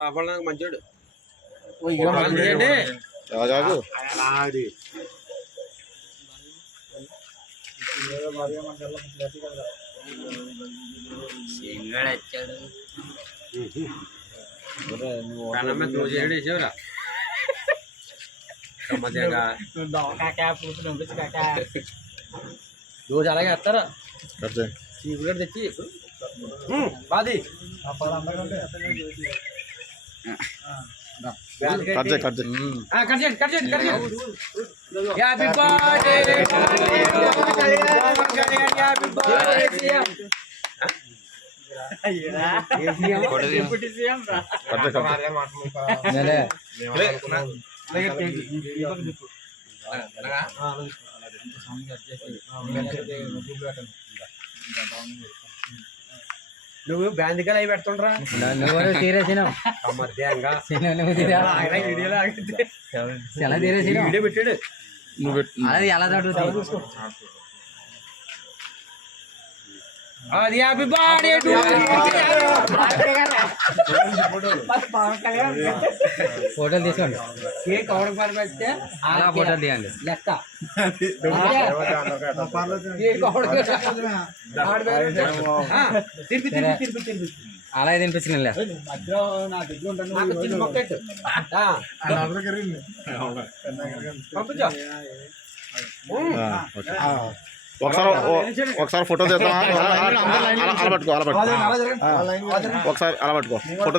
నాకు మంచోడు వేసేవరా రోజు అలాగే వేస్తారా చీపురు తెచ్చి బాది నువ్వు బ్యాందికలు అవి పెడుతుండ్రా వీడియో పెట్టాడు అది ఎలా అది హ్యాపీ బర్త్డే టు ఫోటోలు తీసుకోండి కేక్ కవర్ పని పెడితే అలా ఫోటోలు తీయండి లెక్క తిరిపి తిరిపి తిరిపి తిరిపి అలా తినిపించిన మధ్యలో నా దగ్గర ఉంటాను పంపించా ఒకసారి ఫోటో తీద్దాం. అలా పట్టుకో ఒకసారి అలా పట్టుకో ఫోటో